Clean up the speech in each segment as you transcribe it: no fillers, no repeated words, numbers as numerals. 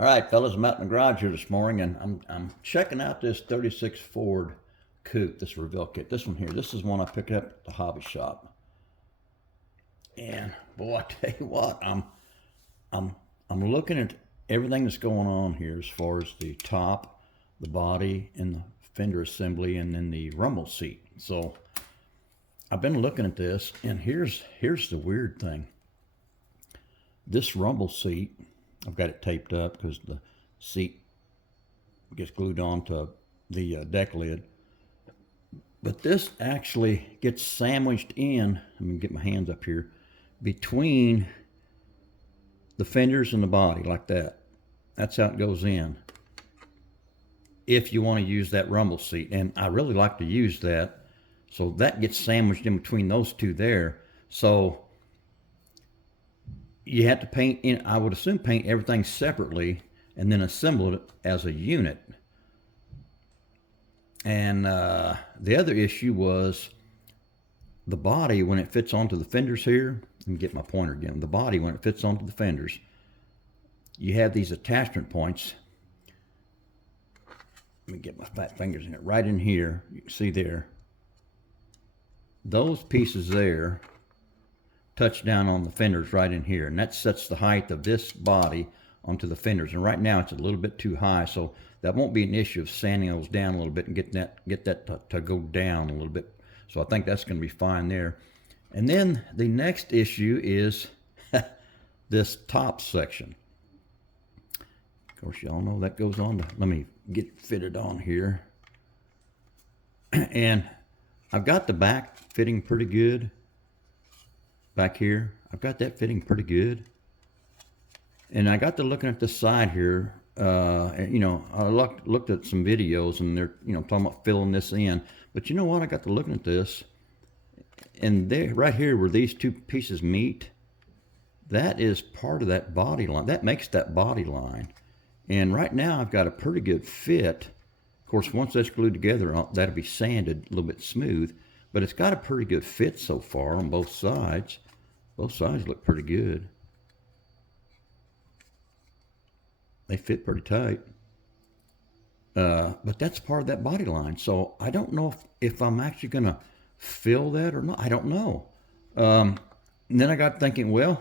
All right, fellas, I'm out in the garage here this morning, and I'm checking out this 36 Ford Coupe, this Revell kit. This one here, this is one I picked up at the hobby shop. And boy, I tell you what, I'm looking at everything that's going on here as far as the top, the body, and the fender assembly, and then the rumble seat. So I've been looking at this, and here's the weird thing. This rumble seat, I've got it taped up because the seat gets glued onto the deck lid. But this actually gets sandwiched in, let me get my hands up here, between the fenders and the body like that. That's how it goes in. If you want to use that rumble seat, and I really like to use that, so that gets sandwiched in between those two there. So you have to paint in, I would assume, paint everything separately and then assemble it as a unit. And the other issue was the body, when it fits onto the fenders here. Let me get my pointer again. The body, when it fits onto the fenders, you have these attachment points. Let me get my fat fingers in it. Right in here, you can see there. Those pieces there touch down on the fenders right in here, and that sets the height of this body onto the fenders. And right now it's a little bit too high, so that won't be an issue of sanding those down a little bit and get that to go down a little bit. So I think that's going to be fine there. And then the next issue is this top section. Of course, y'all know that goes on to, let me get it fitted on here. And I've got the back fitting pretty good. Back here, I've got that fitting pretty good. And I got to looking at the side here. You know, I looked at some videos, and they're, you know, talking about filling this in. But you know what? I got to looking at this, and there, right here, where these two pieces meet, that is part of that body line. That makes that body line. And right now, I've got a pretty good fit. Of course, once that's glued together, that'll be sanded a little bit smooth. But it's got a pretty good fit so far on both sides. Both sides look pretty good. They fit pretty tight. But that's part of that body line. So I don't know if I'm actually going to fill that or not. I don't know. And then I got thinking, well,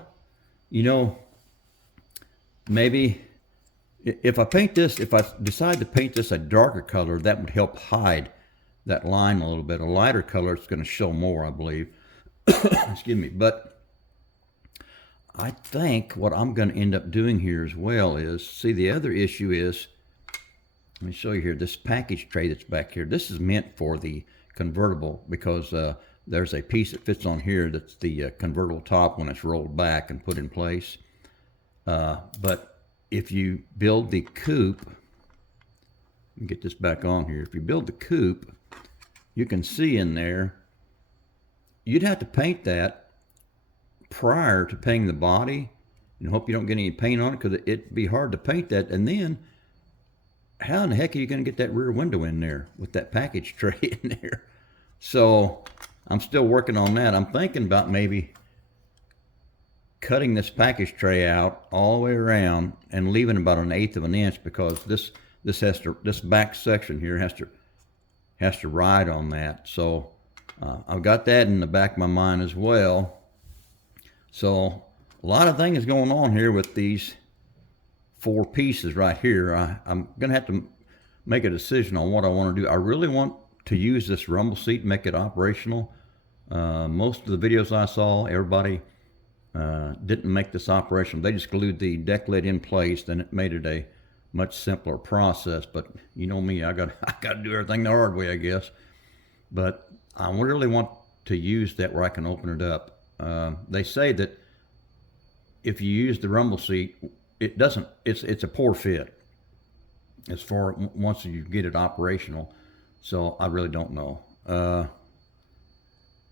you know, maybe if I paint this, if I decide to paint this a darker color, that would help hide that line a little bit. A lighter color, it's going to show more, I believe. Excuse me. But I think what I'm going to end up doing here as well is, see, the other issue is, let me show you here, this package tray that's back here. This is meant for the convertible, because there's a piece that fits on here that's the convertible top when it's rolled back and put in place. But if you build the coupe, let me get this back on here. If you build the coupe, you can see in there, you'd have to paint that prior to painting the body, and hope you don't get any paint on it, because it'd be hard to paint that. And then how in the heck are you going to get that rear window in there with that package tray in there? So I'm still working on that. I'm thinking about maybe cutting this package tray out all the way around and leaving about 1/8 of an inch, because this back section here has to ride on that. So I've got that in the back of my mind as well. So a lot of things going on here with these 4 pieces right here. I'm going to have to make a decision on what I want to do. I really want to use this rumble seat and make it operational. Most of the videos I saw, everybody didn't make this operational. They just glued the deck lid in place, and it made it a much simpler process. But you know me, I got to do everything the hard way, I guess. But I really want to use that where I can open it up. They say that if you use the rumble seat, it's a poor fit as far once you get it operational. So I really don't know.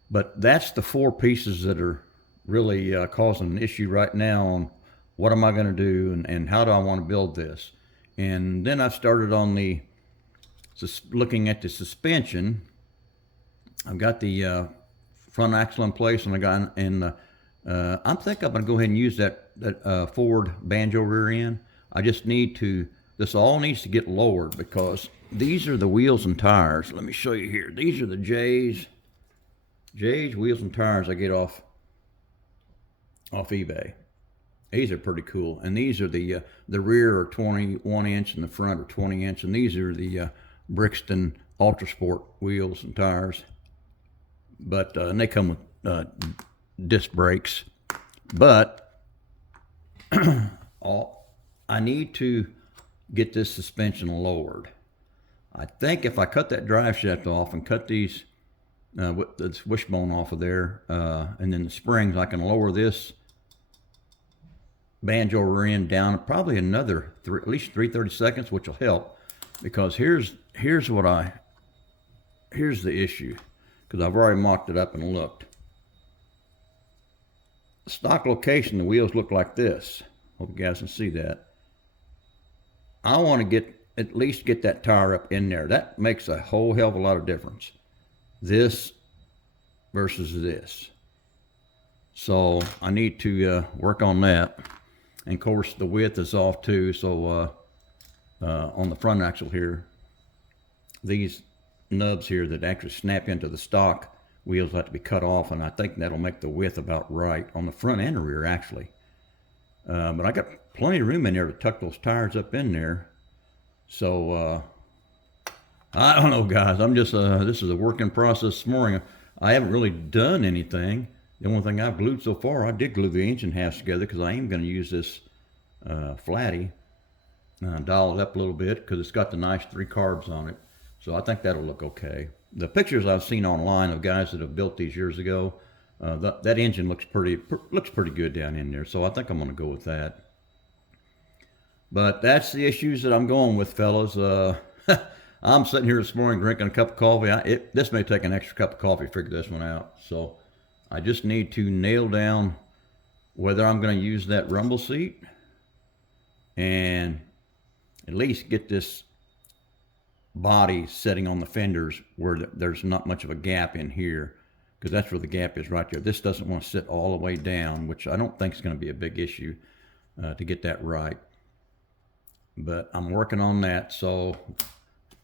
But that's the 4 pieces that are really causing an issue right now on what am I going to do, and how do I want to build this. And then I started on looking at the suspension. I've got the front axle in place, and I think I'm going to go ahead and use that Ford banjo rear end. I just need to, this all needs to get lowered because these are the wheels and tires. Let me show you here. These are the J's wheels and tires I get off eBay. These are pretty cool. And these are the rear are 21 inch and the front are 20 inch. And these are the Brixton Ultra Sport wheels and tires. But, and they come with disc brakes. But I need to get this suspension lowered. I think if I cut that drive shaft off and cut these, this wishbone off of there, and then the springs, I can lower this banjo rear end down probably another at least 3/32, which will help, because here's the issue, because I've already mocked it up and looked. Stock location, the wheels look like this. Hope you guys can see that. I want to at least get that tire up in there. That makes a whole hell of a lot of difference. This versus this. So I need to work on that. And of course the width is off too. So on the front axle here, these nubs here that actually snap into the stock wheels have to be cut off, and I think that'll make the width about right on the front and the rear actually. But I got plenty of room in there to tuck those tires up in there. So I don't know, guys. I'm just this is a working process this morning. I haven't really done anything. The only thing I've glued so far, I did glue the engine halves together because I am going to use this flatty, dial it up a little bit because it's got the nice 3 carbs on it. So I think that'll look okay. The pictures I've seen online of guys that have built these years ago, that engine looks pretty good down in there. So I think I'm going to go with that. But that's the issues that I'm going with, fellas. I'm sitting here this morning drinking a cup of coffee. This may take an extra cup of coffee to figure this one out. So I just need to nail down whether I'm going to use that rumble seat and at least get this body setting on the fenders where there's not much of a gap in here, because that's where the gap is right there. This doesn't want to sit all the way down, which I don't think is going to be a big issue to get that right. But I'm working on that. So,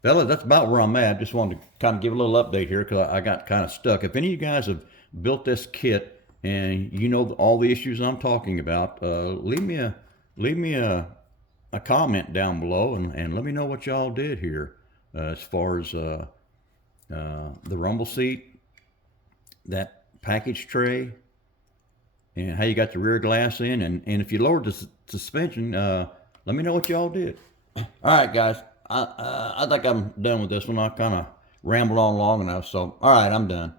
fellas, that's about where I'm at. Just wanted to kind of give a little update here because I got kind of stuck. If any of you guys have built this kit and you know all the issues I'm talking about, leave me a comment down below and let me know what y'all did here as far as the rumble seat, that package tray, and how you got the rear glass in, and if you lowered the suspension, let me know what y'all did. All right, guys, I think I'm done with this one. I kind of rambled on long enough, so all right, I'm done.